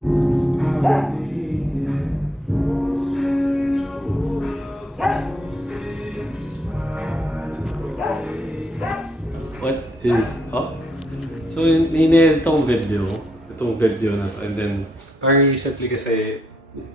What is up? So, itong video na to, and then, parang recently kasi,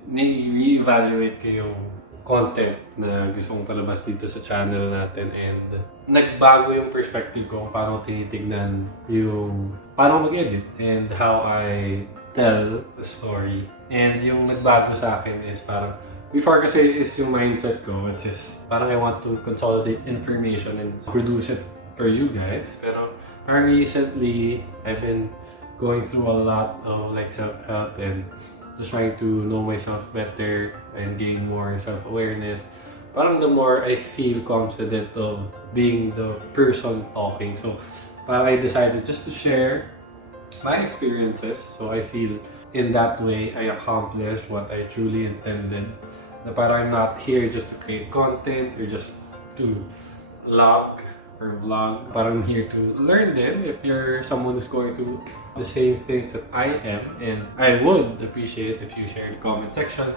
re-evaluate ko yung content na gusto kong palabas dito sa channel natin, and nagbago yung perspective ko kung paano tinitignan yung paano mag-edit and how I tell a story. And yung nagbago sa akin is parang before kasi is yung mindset ko, which is parang I want to consolidate information and produce it for you guys. Pero parang recently, I've been going through a lot of like self-help and just trying to know myself better and gain more self-awareness. Parang the more I feel confident of being the person talking. So parang I decided just to share my experiences. So I feel in that way, I accomplished what I truly intended. Na parang I'm not here just to create content or just to vlog. Parang I'm here to learn them if you're someone who's going through the same things that I am. And I would appreciate if you share in the comment section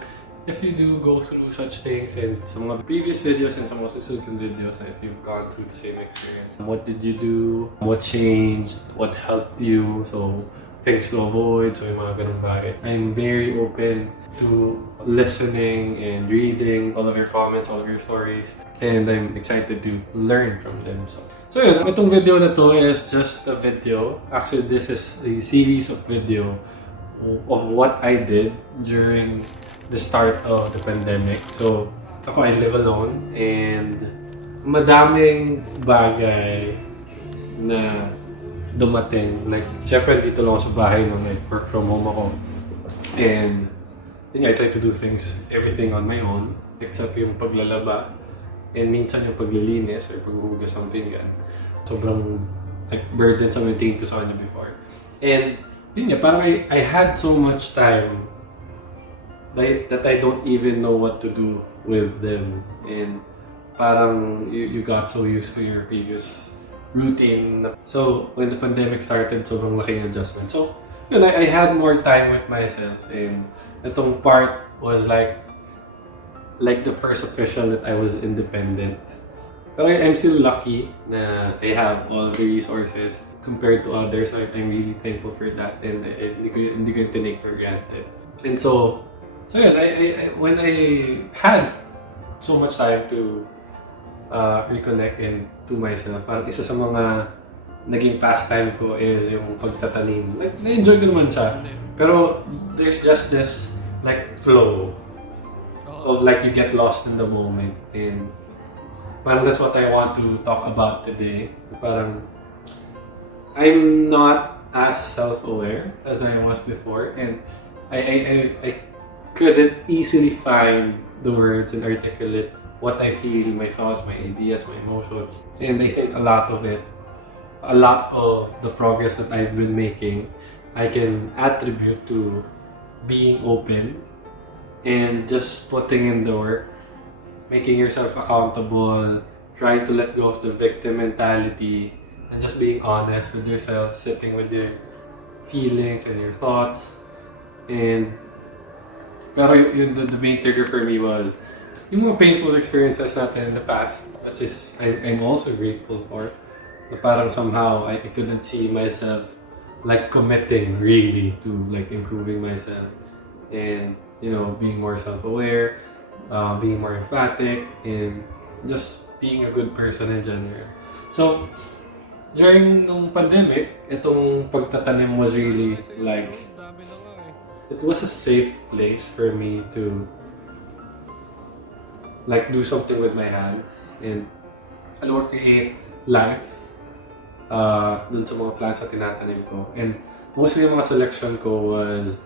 if you do go through such things, and sa mga previous videos and sa mga susunod kong videos if you've gone through the same experience. What did you do? What changed? What helped you? So, things to avoid. So, yung mga ganung bagay. I'm very open to listening and reading all of your comments, all of your stories. And I'm excited to learn from them. So yun, itong video na to is just a video. Actually, this is a series of video of what I did during the start of the pandemic. So, ako, I live alone, and madaming bagay na dumating. Like, syempre dito lang ako sa bahay nung like, work from home ako. And yun, I try to do everything on my own, except yung paglalaba, and minsan yung paglilinis or paghuhugas ng pinggan. Sobrang like, burdensome yung tingin ko sa kanya before. And yun nga, parang I had so much time that I don't even know what to do with them. And parang you got so used to your previous routine. So when the pandemic started, sobrang laking adjustment. So yun, I had more time with myself, and itong part was like the first official that I was independent. But I'm still lucky na I have all the resources compared to others. I'm really thankful for that, and hindi ko take for granted. And so yun, I when I had so much time to reconnect and to myself, parang isa sa mga naging pastime ko is yung pagtatanim. Like, na-enjoy ko naman siya. Pero there's just this like flow of like you get lost in the moment, and parang that's what I want to talk about today. Parang I'm not as self-aware as I was before, and I couldn't easily find the words and articulate what I feel, my thoughts, my ideas, my emotions. And I think a lot of the progress that I've been making, I can attribute to being open and just putting in the work, making yourself accountable, trying to let go of the victim mentality, and just being honest with yourself, sitting with your feelings and your thoughts. And pero the main trigger for me was yung mga painful experiences natin in the past, which is I'm also grateful for. Na parang somehow I couldn't see myself like committing really to like improving myself, and you know, being more self-aware, being more emphatic, and just being a good person in general. So during nung pandemic, itong pagtatanim was really like, it was a safe place for me to like do something with my hands and create life dun sa mga plants na tinatanim ko. And mostly yung mga selection ko was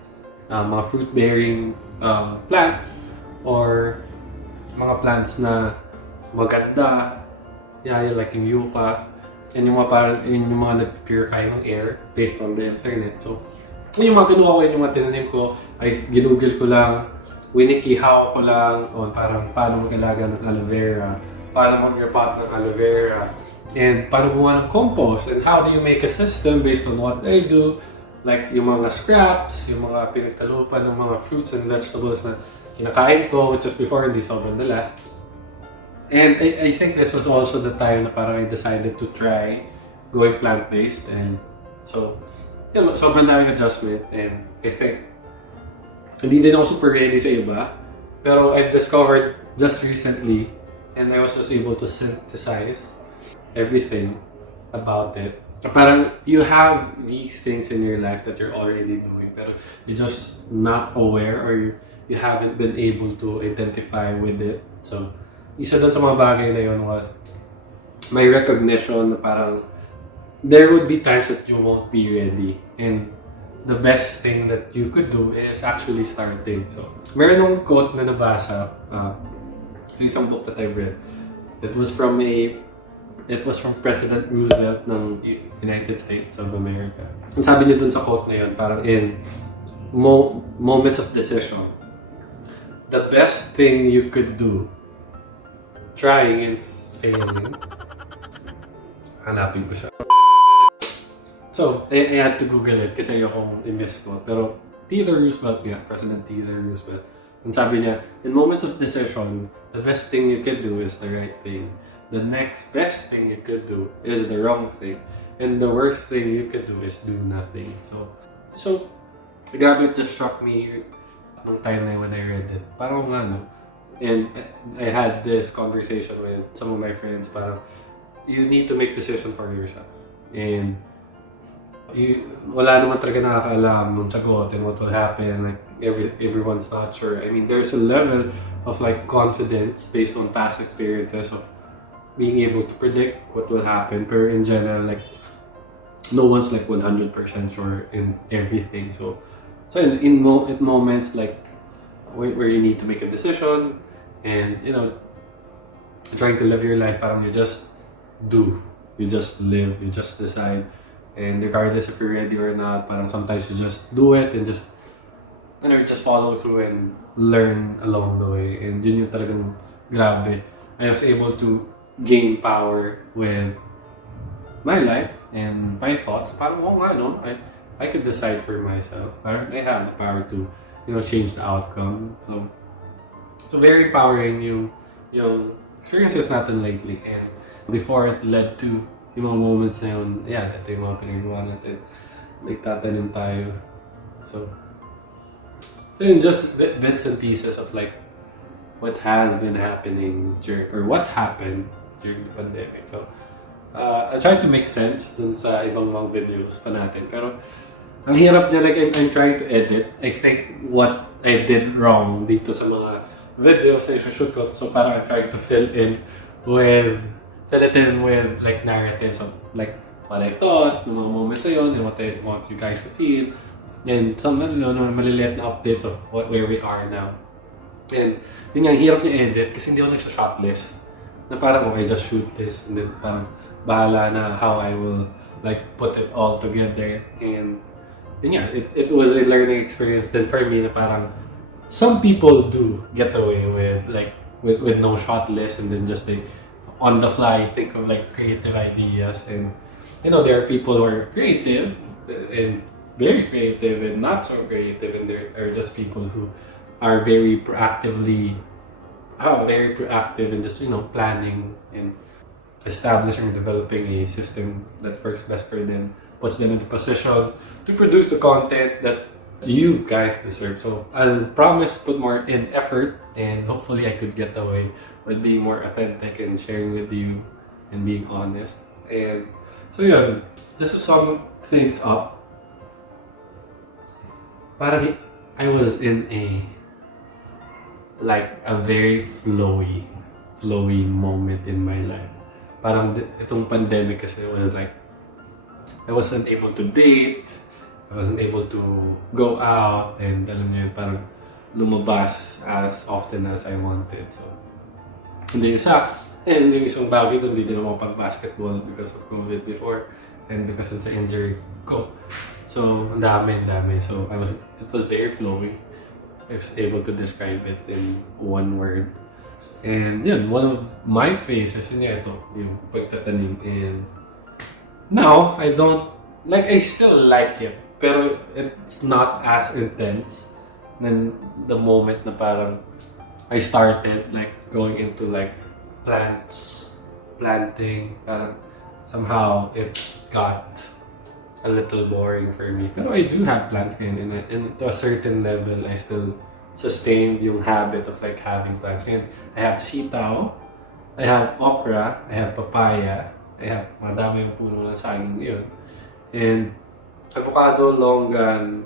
mga fruit-bearing plants or mga plants na maganda, like yung yucca, and yung mga nag-purify ng air based on the internet. So yung mga kinuha ko, yung mga tinanim ko, ay ginugol ko lang, winikihaw ko lang, o parang paano mag-alaga ng aloe vera, paano mag-repot ng aloe vera, and paano gumawa ng compost, and how do you make a system based on what I do, like yung mga scraps, yung mga pinagtalupan ng mga fruits and vegetables na kinakain ko, which is before hindi sobrang dalas. And I think this was also the time na parang I decided to try going plant-based, and so yun, sobrang daming adjustment, and I think hindi din ako super ready sa iba, pero I've discovered just recently, and I was just able to synthesize everything about it. Parang you have these things in your life that you're already doing, pero you're just not aware, or you haven't been able to identify with it. So, isa dun sa mga bagay na yun was my recognition na parang there would be times that you won't be ready, and the best thing that you could do is actually starting. So, meron nung quote na nabasa sa isang book that I read. It was from President Roosevelt ng United States of America. Ang sabi niya dun sa quote na yun, parang in moments of decision, the best thing you could do, trying and failing. Hanapin ko siya. So, I had to Google it kasi ayokong i-miss ko. Pero President Theodore Roosevelt, ang sabi niya, in moments of decision, the best thing you could do is the right thing. The next best thing you could do is the wrong thing. And the worst thing you could do is do nothing. So grabe, it just struck me nung time na when I read it. Parang nga, no? And I had this conversation with some of my friends, parang, you need to make decision for yourself. And wala naman talaga nakakaalam nung sagot and what will happen. Like everyone's not sure. I mean, there's a level of like confidence based on past experiences of being able to predict what will happen. But in general, like no one's like 100% sure in everything. So in moments like where you need to make a decision and trying to live your life, parang you just do, you just live, you just decide. And regardless if you're ready or not, parang sometimes you just do it and just follow through and learn along the way. And yun yung talagang grabe. I was able to gain power with my life and my thoughts. Parang, no? I could decide for myself. Parang I have the power to, change the outcome. So very empowering yung experiences natin lately. And before it led to yung mga moments na yun, ito yung mga pinagawa natin. Nagtatanim tayo. So yun, just bits and pieces of like what has been happening what happened during the pandemic. So I tried to make sense dun sa ibang mga videos pa natin. Pero ang hirap niya, like I'm trying to edit. I think what I did wrong dito sa mga videos na i-shoot ko. So parang I'm trying to fill it in with like narratives of like what I thought, yung mga moments na yun, and what I want you guys to feel, and some maliliit na updates of where we are now. And yun nga, hirap niya edit kasi hindi ako nagsa-shot list. Na parang I just shoot this and then parang bahala na how I will like put it all together. And yun nga, it was a learning experience then for me na parang some people do get away with no shot list and then just like on the fly think of like creative ideas. And there are people who are creative and very creative and not so creative, and there are just people who are very proactive and just planning and establishing and developing a system that works best for them, puts them into position to produce the content that you guys deserve. So I'll promise put more in effort, and hopefully I could get away with being more authentic and sharing with you and being honest. And so just to sum things up, parang I was in a very flowy moment in my life. Parang itong pandemic kasi was like I wasn't able to date, I wasn't able to go out, and alam niyo parang lumabas as often as I wanted. So hindi and yung isang bagay doon, hindi din ako pag-basketball because of COVID before and because of the injury ko. So ang dami. So it was very flowy. I was able to describe it in one word. And yun, one of my phases, ito, yung pagtatanim. And now, I still like it. pero it's not as intense than the moment na parang I started like going into like planting. Parang somehow it got a little boring for me. Pero I do have plants ngayon, and to a certain level, I still sustained yung habit of like having plants. Ngayon, I have sitaw, I have okra, I have papaya, I have madami yung puno ng saging yun. And avocado, longan,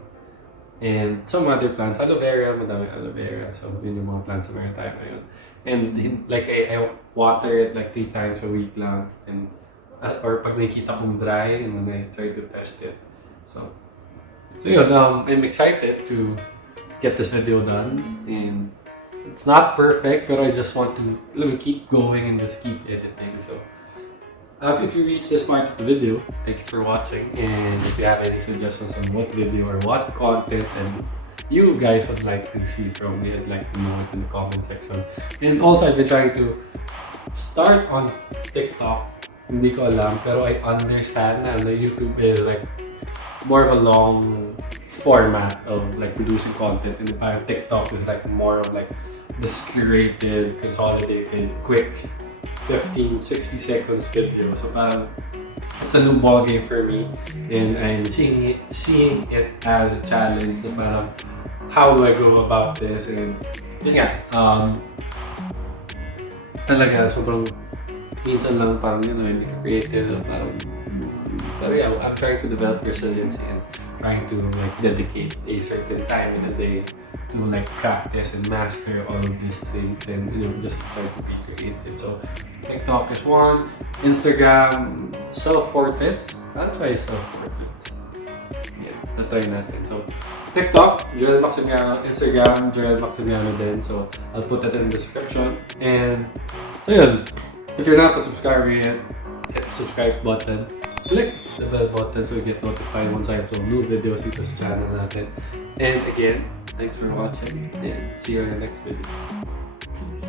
and some other plants. Aloe vera, madami aloe vera. So, yun yung mga plants na meron tayo ngayon. And like, I water it like 3 times a week lang. And or pag nakikita kong dry, and then I try to test it. So yun, I'm excited to get this video done. And it's not perfect, but I just want to keep going and just keep editing. So if you reach this part of the video, thank you for watching. And if you have any suggestions on what video or what content and you guys would like to see from me, I'd like to know it in the comment section. And also, I've been trying to start on TikTok. Hindi ko alam, pero I understand na YouTube is like more of a long format of like producing content, and parang TikTok is like more of like this curated, consolidated, quick 15-60 seconds video. So parang it's a new ball game for me, and I'm seeing it as a challenge. So parang how do I go about this? And yun nga, talaga sobrang minsan lang parang hindi ka creative, parang, pero yeah, I'm trying to develop resiliency and trying to like dedicate a certain time in a day to like practice and master all of these things, and just try to be creative. So TikTok is one, Instagram, self-portraits. I'll try self-portraits. Yeah, tatry natin. So TikTok, Johrel Maximiano, Instagram, Johrel Maximiano din. So I'll put that in the description. And so yun. If you're not a subscriber yet, hit the subscribe button. Click the bell button so you get notified once I upload new videos dito sa channel natin. And again, thanks for watching and see you in the next video. Peace.